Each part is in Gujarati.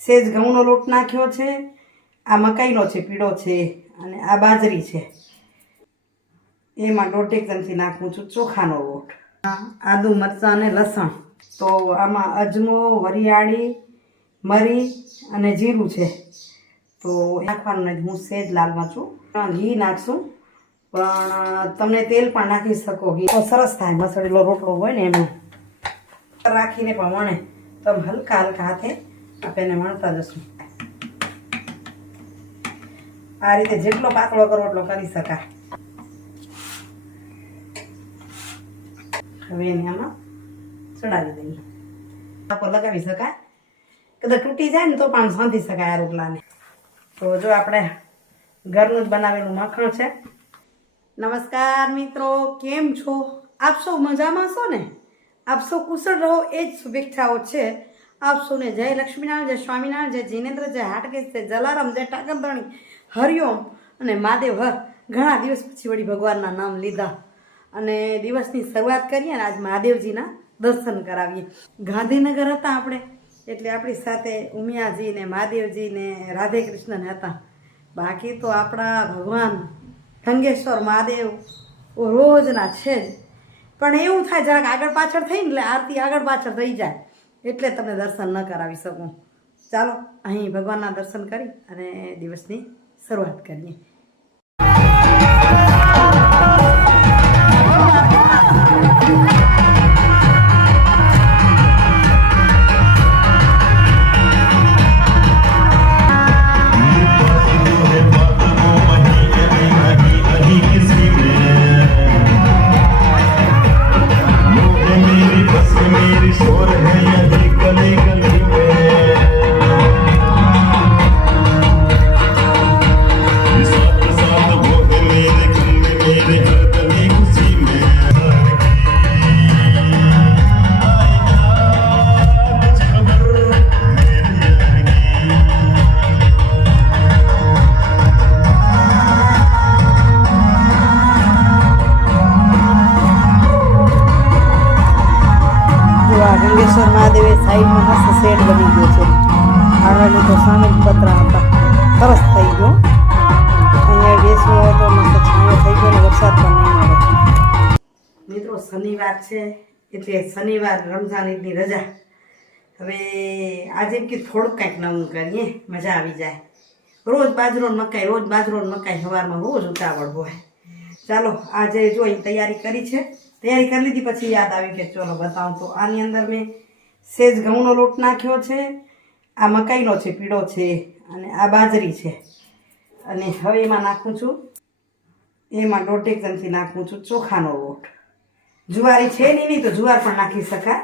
સેજ ઘઉંનો લોટ નાખ્યો છે, આ મકાઈનો છે પીળો છે, અને આ બાજરી છે. એમાં 1.5 ચમચી નાખું છું ચોખાનો લોટ, આદુ મરચાં અને લસણ. તો આમાં અજમો, વરિયાળી, મરી અને જીરું છે. તો નાખવાનું નથી, હું સેજ લાલમાં છું. ઘી નાખશું, પણ તમે તેલ પણ નાખી શકો. ઘી તો સરસ થાય, મસળેલો રોટલો હોય ને એમાં રાખીને પણ વણે. તમે હલકા હલકા હાથે આપણે વણતા જશું. આ રીતે જેટલો પાતળો કરો એટલો કરી શકાય. હવે એને આમાં ચડાવી દઈએ. આપો લગાવી શકાય, કદાચ તૂટી જાય ને તો પણ સાંધી શકાય આ રોટલાને. તો જો આપણે ઘરનું જ બનાવેલું મખણ છે. નમસ્કાર મિત્રો, કેમ છો? આપ સૌ મજામાં છો ને? આપ સૌ કુશળ રહો એ જ શુભેચ્છાઓ છે. આપ સૌને જય લક્ષ્મીનારાયણ, જય સ્વામિનારાયણ, જય જીનેન્દ્ર, જય હાટકેશ, જય જલારામ, જય ટાકરધણી, હરિઓમ અને મહાદેવ હર. ઘણા દિવસ પછી વળી ભગવાનના નામ લીધા અને દિવસની શરૂઆત કરીએ ને આજ મહાદેવજીના દર્શન કરાવીએ. ગાંધીનગર હતા આપણે, એટલે આપણી સાથે ઉમિયાજી ને મહાદેવજી ને રાધે કૃષ્ણ હતા. બાકી તો આપણા ભગવાન ઢંગેશ્વર મહાદેવ રોજના છે જ. પણ એવું થાય જરાક આગળ પાછળ થઈને એટલે આરતી આગળ પાછળ થઈ જાય, એટલે તમને દર્શન ન કરાવી શકું. ચાલો અહીં ભગવાનના દર્શન કરી અને દિવસની શરૂઆત કરીએ. ગંગેશ્વર મહાદેવે સાઈડમાં મસ્ત શેડ બની ગયો છે. આંગળની તો સામે પતરા હતા, સરસ થઈ ગયો. અહીંયા બેસવું હોય તો મસ્ત છાંયો થઈ ગયો ને વરસાદ પણ નહીં મળે. મિત્રો શનિવાર છે એટલે શનિવાર રમઝાન ઈદની રજા. હવે આજે એમ કે થોડુંક કાંઈક નવું કરીએ, મજા આવી જાય. રોજ બાજરો ને મકાઈ, રોજ બાજરો ને મકાઈ, સવારમાં રોજ ઉતાવળ હોય. ચાલો આજે જો તૈયારી કરી છે. તૈયારી કરી લીધી પછી યાદ આવી કે ચલો બતાવું. તો આની અંદર મેં સેજ ઘઉંનો લોટ નાખ્યો છે, આ મકાઈનો છે પીળો છે, અને આ બાજરી છે. અને હવે એમાં નાખું છું, એમાં 1.5 ચમચી નાખું છું ચોખાનો લોટ. જુવારી છે નહીં તો જુવાર પણ નાખી શકાય.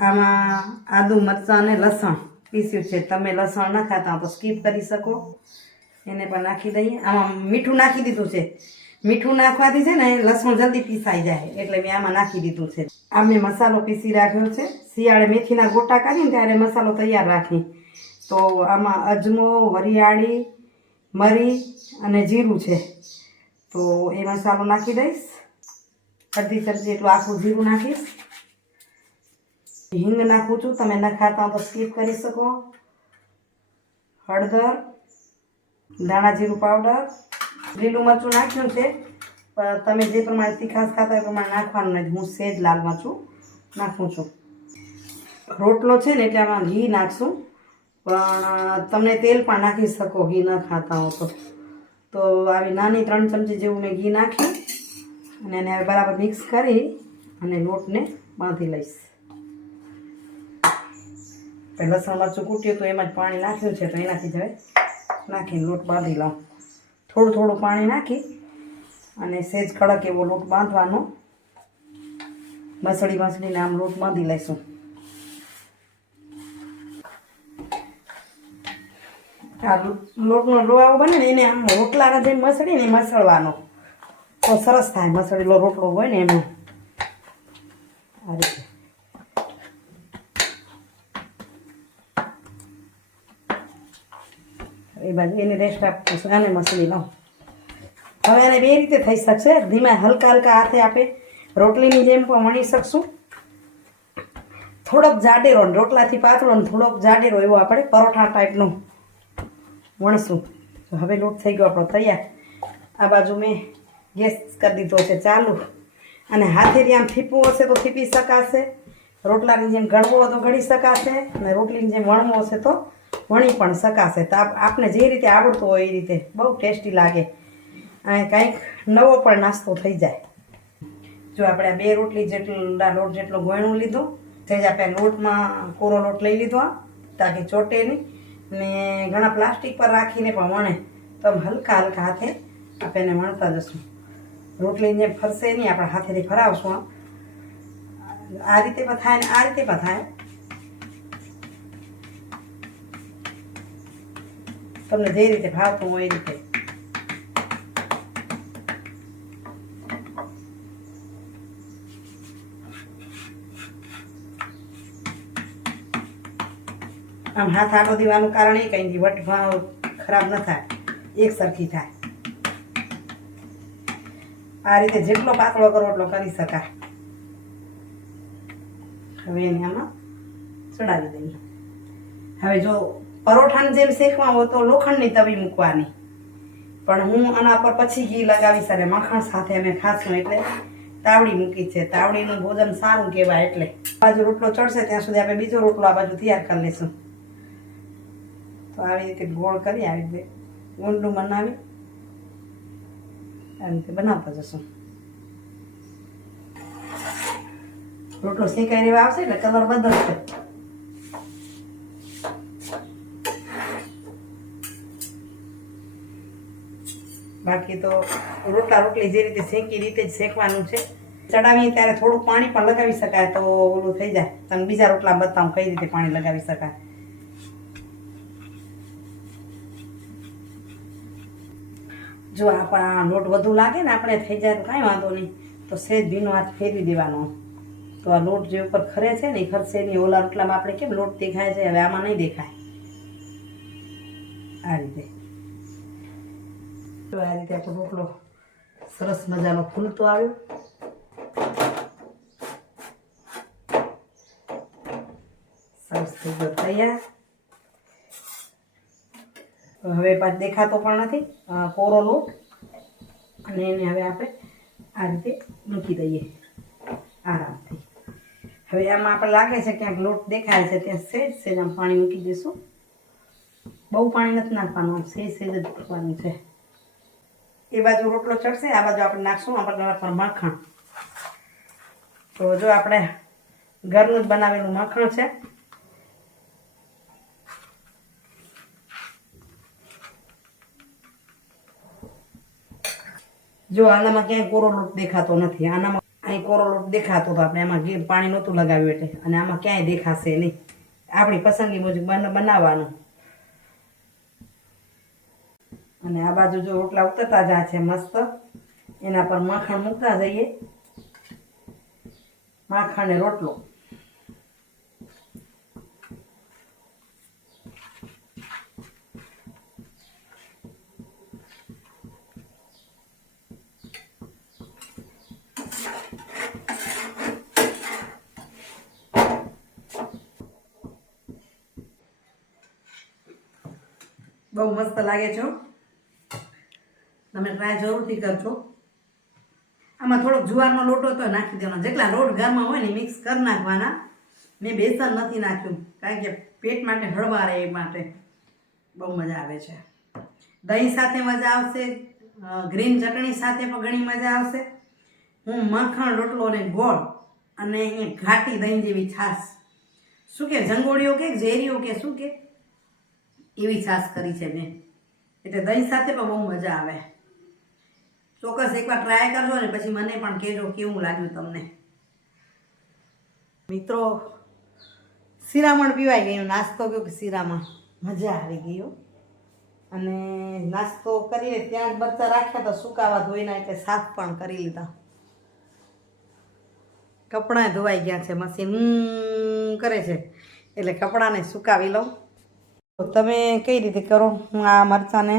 આમાં આદુ મરચાં અને લસણ પીસ્યું છે. તમે લસણ ના ખાતા તો સ્કીપ કરી શકો, એને પણ નાખી દઈએ. આમાં મીઠું નાખી દીધું છે. મીઠું નાખવાથી છે ને લસણ જલ્દી પીસાઈ જાય, એટલે મેં આમાં નાખી દીધું છે. આ મેં મસાલો પીસી રાખ્યો છે. શિયાળે મેથીના ગોટા કાઢીને ત્યારે મસાલો તૈયાર રાખી. તો આમાં અજમો, વરિયાળી, મરી અને જીરું છે. તો એ મસાલો નાખી દઈશ. અડધી ચમચી એટલું આખું જીરું નાખીશ. હિંગ નાખું છું, તમે ન ખાતા તો સ્કીપ કરી શકો. હળદર, દાણા જીરું પાવડર, લીલું મરચું નાખ્યું છે. પણ તમે જે પ્રમાણે તીખાશ ખાતા હોય એ પ્રમાણે નાખવાનું નથી. હું સેજ લાલમાં નાખું છું. રોટલો છે ને એટલે આમાં ઘી નાખશું, પણ તમને તેલ પણ નાખી શકો ઘી ન ખાતા હો તો આવી નાની 3 ચમચી જેવું મેં ઘી નાખ્યું અને એને હવે બરાબર મિક્સ કરી અને લોટને બાંધી લઈશ. લસણ મરચું કૂટ્યું તો એમાં જ પાણી નાખ્યું છે, તો એનાથી જ હવે નાખીને લોટ બાંધી લઉં. થોડું થોડું પાણી નાખી અને સહેજ કડક એવો લોટ બાંધવાનો. મસળીને આમ લોટ બાંધી લઈશું. આ લોટનો લોહાવો બને ને એને આમ રોટલાના જેમ મસળીને મસળવાનો તો સરસ થાય. મસળેલો રોટલો હોય ને એમાં આ રીતે. એ બાજુ એને રેસ્ટ આપવું, આને મસળી લઉં. હવે એને 2 રીતે થઈ શકશે. ધીમા હલકા હલકા હાથે આપણે રોટલીની જેમ પણ વણી શકશું. થોડોક જાડેરો રોટલાથી પાતળો અને થોડોક જાડેરો એવો આપણે પરોઠા ટાઈપનું વણશું. તો હવે લોટ થઈ ગયો આપણો તૈયાર. આ બાજુ મેં ગેસ કરી દીધો છે ચાલુ, અને હાથેથી આમ થીપવું હશે તો થીપી શકાશે, રોટલાની જેમ ગળવો હોય તો ગળી શકાશે, અને રોટલીની જેમ વણવો હશે તો વણી પણ શકાશે. તો આપને જે રીતે આવડતું હોય એ રીતે બહુ ટેસ્ટી લાગે અને કંઈક નવો પણ નાસ્તો થઈ જાય. જો આપણે આ 2 રોટલી જેટલા લોટ જેટલો ગોયણું લીધું, સહેજ આપણે લોટમાં કોરો લોટ લઈ લીધો તાકી ચોટે નહીં, અને ઘણા પ્લાસ્ટિક પર રાખીને પણ વણે તો આમ હલકા હલકા હાથે આપણે એને વણતા જશું. રોટલીની જેમ ફરશે નહીં, આપણે હાથેથી ફરાવશું. આ રીતે પણ થાય ને આ રીતે પણ થાય. તમને જે રીતે ભાવતું હોય એ રીતે. આમ હાથ આડો દેવાનું કારણ એ કંઈ નહીં, વટ ખરાબ ન થાય, એક સરખી થાય. આ રીતે જેટલો પાતળો કરો એટલો કરી શકાય. હવે એને આમાં ચડાવી દઈએ. હવે જો પરોઠાની જેમ શેકવા હોય તો લોખંડની તવી મૂકવાની, પણ હું આના પર પછી ઘી લગાવીશ અને મખણ સાથે અમે ખાશું એટલે તાવડી મૂકી છે. તાવડીનું ભોજન સારું કહેવાય. એટલે બાજુ રોટલો ચડશે ત્યાં સુધી આપણે બીજો રોટલો આ બાજુ તૈયાર કરી લઈશું. તો આવી રીતે ગોળ કરી આવી રીતે ઊંડું બનાવી આવી રીતે બનાવતા જશું. રોટલો શેકાઈ રહેવા આવશે એટલે કલર બદલશે. બાકી તો રોટલી જે રીતે શેકી રીતે જ શેકવાનું છે. ચડાવીએ ત્યારે થોડું પાણી પણ લગાવી શકાય તો ઓલું થઈ જાય. તમે બીજા રોટલા બતાવું કઈ રીતે પાણી લગાવી શકાય. જો આપણા લોટ વધુ લાગે ને આપણે થઈ જાય તો કાંઈ વાંધો નહીં, તો સહેજ ભીનો હાથ ફેરવી દેવાનો. તો આ લોટ જે ઉપર ખરે છે ને એ ખરશે નહીં. ઓલા રોટલામાં આપણે કેમ લોટ દેખાય છે, હવે આમાં નહીં દેખાય. આ રીતે તો આ રીતે આપણો રોટલો સરસ મજાનો ફૂલતો આવ્યો. સરસ થઈ ગયો તૈયાર. હવે પાછું દેખાતો પણ નથી કોરો લોટ, અને એને હવે આપણે આ રીતે મૂકી દઈએ આરામથી. હવે આમાં આપણે લાગે છે ક્યાંક લોટ દેખાય છે ત્યાં સહેજ સહેજ આમ પાણી મૂકી દઈશું. બહુ પાણી નથી નાખવાનું, સહેજ સહેજ જ મૂકવાનું છે. એ બાજુ રોટલો ચડશે, આ બાજુ આપણે નાખશું આપણા પર માખણ. તો જો આપણે ઘરનું જ બનાવેલું માખણ છે. જો આનામાં ક્યાંય કોરો લોટ દેખાતો નથી. આનામાં અહીં કોરો લોટ દેખાતો તો આપણે એમાં પાણી નહોતું લગાવ્યું એટલે, અને આમાં ક્યાંય દેખાશે નહીં. આપણી પસંદગી મુજબ બનાવવાનું. અને આ બાજુ જો રોટલા ઉતરતા જાય છે મસ્ત, એના પર માખણ મૂકતા જઈએ. માખણ ને રોટલો. બહુ મસ્ત લાગે છે. તમે ટ્રાય જરૂરથી કરજો. આમાં થોડોક જુવારનો લોટ તો નાખી દેવાનો. જેટલા લોટ ઘરમાં હોય ને મિક્સ કરી નાખવાના. મેં બેસન નથી નાખ્યું કારણ કે પેટ માટે હળવા રહે એ માટે. બહુ મજા આવે છે. દહીં સાથે મજા આવશે, ગ્રીન ચટણી સાથે પણ ઘણી મજા આવશે. હું માખણ રોટલો ને ગોળ અને અહીંયા ઘાટી દહીં જેવી છાશ, શું કે જંગોળીઓ કે ઝેરીઓ કે શું કે એવી છાશ કરી છે મેં. એટલે દહીં સાથે પણ બહુ મજા આવે. ચોક્કસ એકવાર ટ્રાય કરજો ને પછી મને પણ કહેજો કેવું લાગ્યું તમને. મિત્રો શિરામણ પીવાઈ ગયું, નાસ્તો ગયો કે શિરામણ મજા આવી ગયો. અને નાસ્તો કરીને ત્યાં જ બચ્ચા રાખ્યા તો સુકાવા ધોઈને એટલે સાફ પણ કરી લીધા. કપડાં ધોવાઈ ગયા છે, મશીન કરે છે એટલે કપડાને સુકાવી લઉં. તો તમે કઈ રીતે કરો? હું આ મરચાંને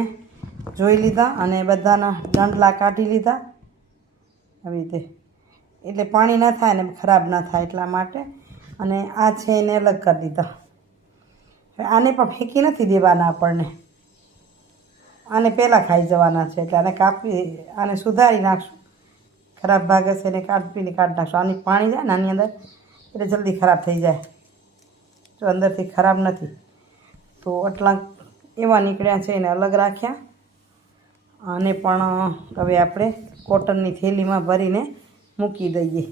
જોઈ લીધા અને બધાના ડંડલા કાઢી લીધા આવી રીતે, એટલે પાણી ન થાય ને ખરાબ ન થાય એટલા માટે. અને આ છે એને અલગ કરી દીધા. હવે આને પણ ફેંકી નથી દેવાના આપણને, આને પહેલાં ખાઈ જવાના છે. એટલે આને કાપી, આને સુધારી નાખશું. ખરાબ ભાગ હશે એને કાઢી નાખશું. આની પાણી જાય ને આની અંદર એટલે જલ્દી ખરાબ થઈ જાય. જો અંદરથી ખરાબ નથી. તો આટલા એવા નીકળ્યા છે, એને અલગ રાખ્યા. આને પણ હવે આપણે કોટનની થેલીમાં ભરીને મૂકી દઈએ.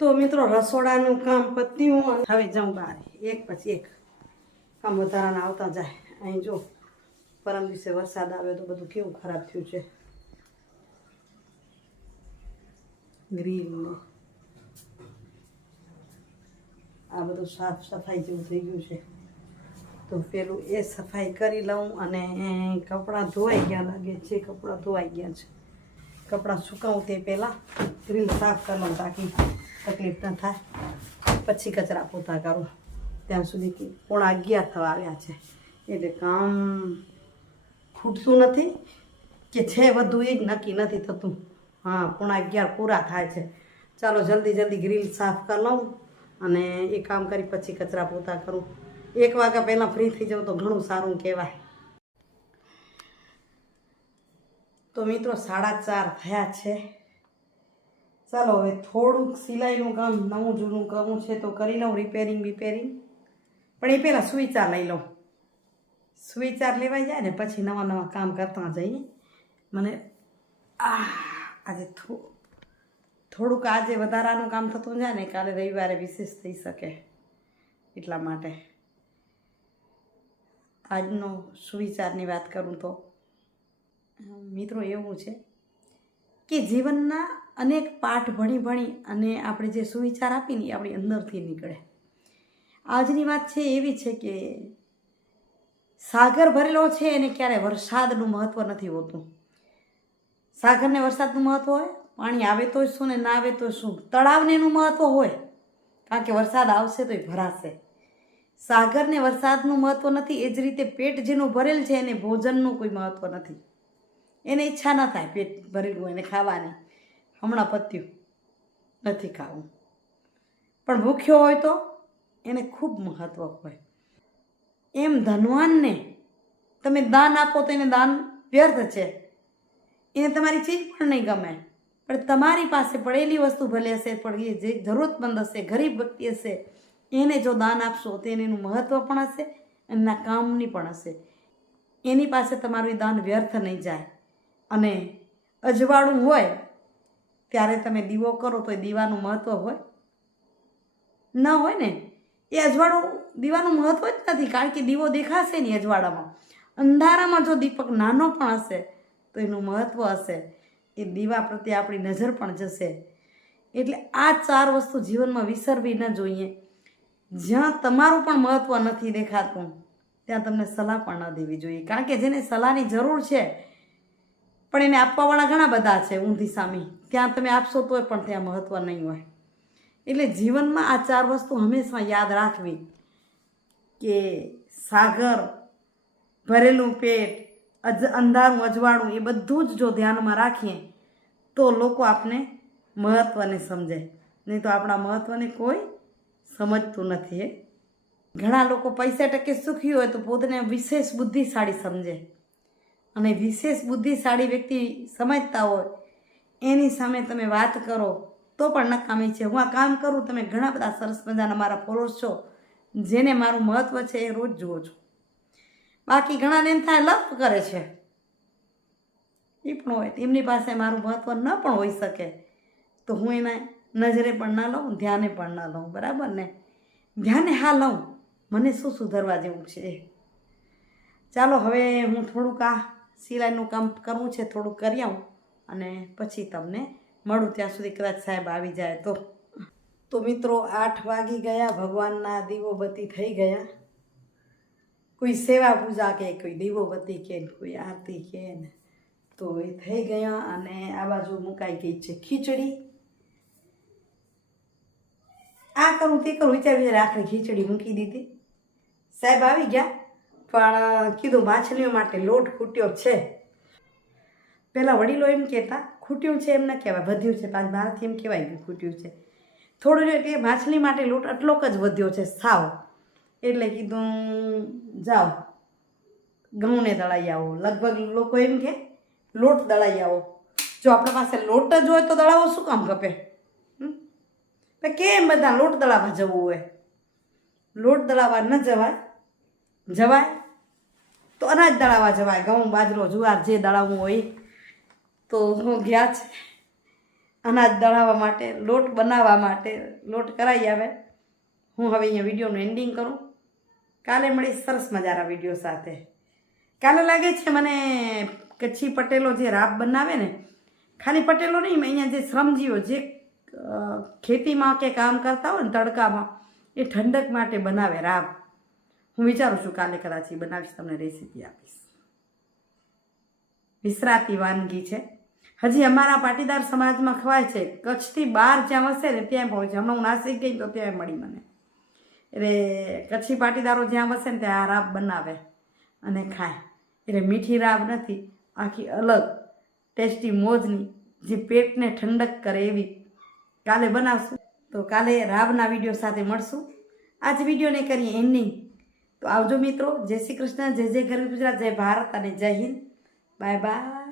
તો મિત્રો રસોડાનું કામ પત્યું. હવે જાઉં બહાર, એક પછી એક કામ વધારાના આવતા જાય. અહીં જો પરમ દિવસે વરસાદ આવ્યો તો બધું કેવું ખરાબ થયું છે. ગ્રીન આ બધું સાફ સફાઈ જેવું થઈ ગયું છે. તો પેલું એ સફાઈ કરી લઉં. અને કપડાં ધોવાઈ ગયા લાગે છે, કપડાં ધોવાઈ ગયા છે. કપડાં સુકાવું તે પહેલાં ગ્રીલ સાફ કરી લઉં તાકી તકલીફ ન થાય. પછી કચરા પોતા કરું. ત્યાં સુધી 11:15 થવા આવ્યા છે. એટલે કામ ખૂટતું નથી કે છે વધુ એ જ નક્કી નથી થતું. હા, 11:15 પૂરા થાય છે. ચાલો જલ્દી ગ્રીલ સાફ કરી લઉં અને એ કામ કરી પછી કચરા પોતા કરું. 1 વાગ્યા પહેલાં ફ્રી થઈ જાઉં તો ઘણું સારું કહેવાય. તો મિત્રો 4:30 થયા છે. ચાલો હવે થોડુંક સિલાઈનું કામ નવું જૂનું કરવું છે તો કરી લઉં, રિપેરિંગ. પણ એ પહેલાં સુવિચાર લઈ લઉં. સુવિચાર લેવાઈ જાય ને પછી નવા કામ કરતા જઈએ. મને આજે થોડુંક આજે વધારાનું કામ થતું જાય ને, કાલે રવિવારે વિશેષ થઈ શકે એટલા માટે. આજનો સુવિચારની વાત કરું તો મિત્રો એવું છે કે જીવનના અનેક પાઠ ભણી અને આપણે જે સુવિચાર આપીને આપણી અંદરથી નીકળે. આજની વાત છે એવી છે કે સાગર ભરેલો છે એને ક્યારે વરસાદનું મહત્ત્વ નથી હોતું. સાગરને વરસાદનું મહત્ત્વ હોય, પાણી આવે તો શું ને ના આવે તો શું. તળાવને એનું મહત્ત્વ હોય કારણ કે વરસાદ આવશે તો એ ભરાશે. સાગરને વરસાદનું મહત્ત્વ નથી. એ જ રીતે પેટ જેનું ભરેલ છે એને ભોજનનું કોઈ મહત્ત્વ નથી. એને ઈચ્છા ન થાય પેટ ભરેલું એને ખાવાની, હમણાં પત્યું નથી ખાવું. પણ ભૂખ્યો હોય તો એને ખૂબ મહત્ત્વ હોય. એમ ધનવાનને તમે દાન આપો તો એને દાન વ્યર્થ છે, એને તમારી ચીજ પણ નહીં ગમે. પણ તમારી પાસે પડેલી વસ્તુ ભલે હશે, પણ એ જે જરૂરતમંદ હશે, ગરીબ વ્યક્તિ હશે, એને જો દાન આપશો તો એને એનું મહત્ત્વ પણ હશે, એમના કામની પણ હશે. એની પાસે તમારું એ દાન વ્યર્થ નહીં જાય. અને અજવાળું હોય ત્યારે તમે દીવો કરો તો એ દીવાનું મહત્ત્વ હોય ન હોય ને. એ અજવાળું દીવાનું મહત્ત્વ જ નથી કારણ કે દીવો દેખાશે નહીં અજવાળામાં. અંધારામાં જો દીપક નાનો પણ હશે તો એનું મહત્ત્વ હશે. એ દીવા પ્રત્યે આપણી નજર પણ જશે. એટલે આ 4 વસ્તુ જીવનમાં વિસરવી ન જોઈએ. જ્યાં તમારું પણ મહત્ત્વ નથી દેખાતું ત્યાં તમને સલાહ પણ ન દેવી જોઈએ. કારણ કે જેને સલાહની જરૂર છે પણ એને આપવાવાળા ઘણા બધા છે ઊંધી સામી, ત્યાં તમે આપશો તોય પણ ત્યાં મહત્ત્વ નહીં હોય. એટલે જીવનમાં આ 4 વસ્તુ હંમેશા યાદ રાખવી કે સાગર, ભરેલું પેટ, અંધારું અજવાળું, એ બધું જ જો ધ્યાનમાં રાખીએ તો લોકો આપને મહત્ત્વને સમજે. નહીં તો આપણા મહત્ત્વને કોઈ સમજતું નથી. ઘણા લોકો પૈસા ટકે સુખી હોય તો પોતાને વિશેષ બુદ્ધિશાળી સમજે. અને વિશેષ બુદ્ધિશાળી વ્યક્તિ સમજતા હોય એની સામે તમે વાત કરો તો પણ નકામી છે. હું આ કામ કરું, તમે ઘણા બધા સરસ મજાના મારા ફોલોઅર્સ છો જેને મારું મહત્ત્વ છે એ રોજ જુઓ છો. બાકી ઘણાને એમ થાય લપ કરે છે, એ પણ હોય. એમની પાસે મારું મહત્ત્વ ન પણ હોઈ શકે તો હું એના નજરે પણ ના લઉં, ધ્યાને પણ ના લઉં. બરાબર ને? ધ્યાને હા લઉં, મને શું સુધરવા જેવું છે. ચાલો હવે હું થોડુંક આ સિલાઈનું કામ કરવું છે, થોડુંક કરી આવું અને પછી તમને મળું. ત્યાં સુધી કદાચ સાહેબ આવી જાય તો મિત્રો 8 વાગી ગયા. ભગવાનના દીવોબત્તી થઈ ગયા. કોઈ સેવા પૂજા કે કોઈ દીવોબત્તી કે કોઈ આરતી કે ને તો એ થઈ ગયા. અને આ બાજુ મુકાઈ ગઈ છે ખીચડી. આ કરું તે કરું વિચાર આખરી ખીચડી મૂકી દીધી. સાહેબ આવી ગયા પણ કીધું માછલીઓ માટે લોટ ખૂટ્યો છે. પહેલાં વડીલો એમ કહેતા ખૂટ્યું છે એમ ન કહેવાય, વધ્યું છે. મારાથી એમ કહેવાય ગયું ખૂટ્યું છે. થોડું એટલે માછલી માટે લોટ આટલોક જ વધ્યો છે સાવ. એટલે કીધું જાઓ ઘઉંને દળાઈ આવો. લગભગ લોકો એમ કે લોટ દળાઈ આવો. જો આપણા પાસે લોટ જ હોય તો દળાવો શું કામ ખપે? કેમ બધા લોટ દળાવવા જવું હોય? લોટ દળાવવા ન જવાય. જવાય તો અનાજ દળાવવા જવાય. ઘઉં બાજરો જુવાર જે દળાવવું હોય. તો હું ગયા છે અનાજ દળાવવા માટે, લોટ બનાવવા માટે. લોટ કરાવી આવે. હું હવે અહીંયા વિડીયોનું એન્ડિંગ કરું. કાલે મળીશ સરસ મજાના વિડીયો સાથે. કાલે લાગે છે મને કચ્છી પટેલો જે રાબ બનાવે ને, ખાલી પટેલો નહીં, અહીંયા જે શ્રમજીવો જે ખેતીમાં કે કામ કરતા હોય ને તડકામાં, એ ઠંડક માટે બનાવે રાબ. હું વિચારું છું કાલે કદાચ એ બનાવીશ, તમને રેસીપી આપીશ. વિસરાતી વાનગી છે. હજી અમારા પાટીદાર સમાજમાં ખવાય છે. કચ્છથી બહાર જ્યાં વસે ને ત્યાં હોય છે. હમણાં હું નાસિક ગઈ તો ત્યાં મળી મને. એટલે કચ્છી પાટીદારો જ્યાં વસે ને ત્યાં આ રાબ બનાવે અને ખાય. એટલે મીઠી રાબ નથી, આખી અલગ ટેસ્ટી મોજની, જે પેટને ઠંડક કરે એવી કાલે બનાવશું. તો કાલે રાબના વિડીયો સાથે મળશું. આજ વિડીયોને કરીએ એન્ડિંગ. તો આવજો મિત્રો. જય શ્રી કૃષ્ણ, જય જય ગરવી ગુજરાત, જય ભારત અને જય હિન્દ. Bye bye.